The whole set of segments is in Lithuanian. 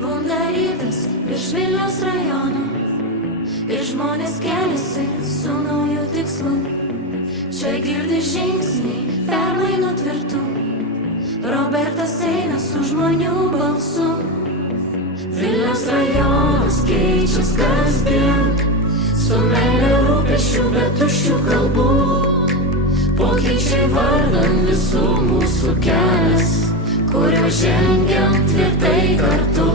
bunda rytas virš Vilniaus rajono ir žmonės keliasi su nauju tikslu. Čia girdi žingsniai permainų tvirtų, Robertas eina su žmonių balsu. Vilniaus rajonas keičias kasdien, su meile rūpesčių, bet tuščių kalbų. Pokyčiai vardan visų mūsų kelias, kurio žengiam tvirtai kartu.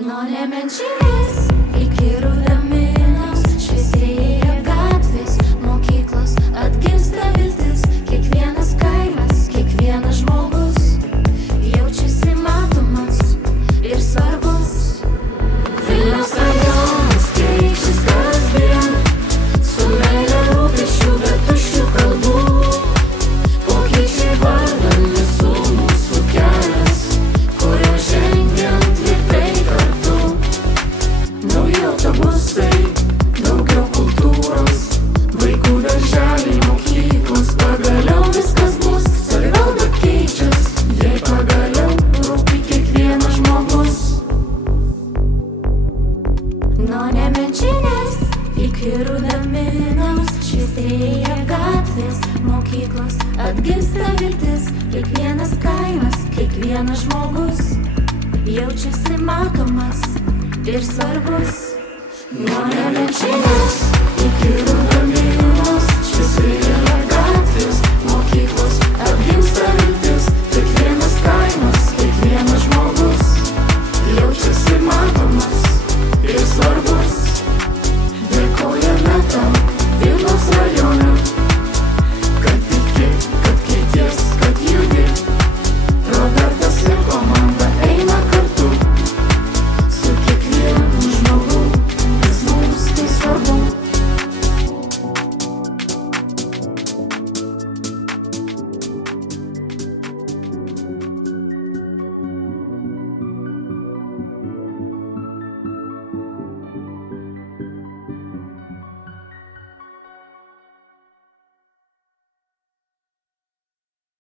Nuo Nemenčinės iki Rudaminos šviesėja gatvės, mokyklos, atgimsta viltis. Kiekvienas kaimas, kiekvienas žmogus jaučiasi matomas ir svarbus. Vilniaus rajonas keičias kasdien, su meile rūpesčių, bet tuščių kalbų. Pokyčiai vardan visų mūsų kelias, kurio žengiam tvirtai kartu. Nauji autobusai, daugiau kultūros, vaikų darželiai, mokyklos, pagaliau viskas bus. Savivalda keičias, jei pagaliau rūpi kiekvienas žmogus. Nuo Nemenčinės iki Rudaminos šviesėja gatvės, mokyklos, atgimsta viltis. Kiekvienas kaimas, kiekvienas žmogus jaučiasi matomas ir svarbus. Nuo Nemenčinės iki Rudaminos šviesėja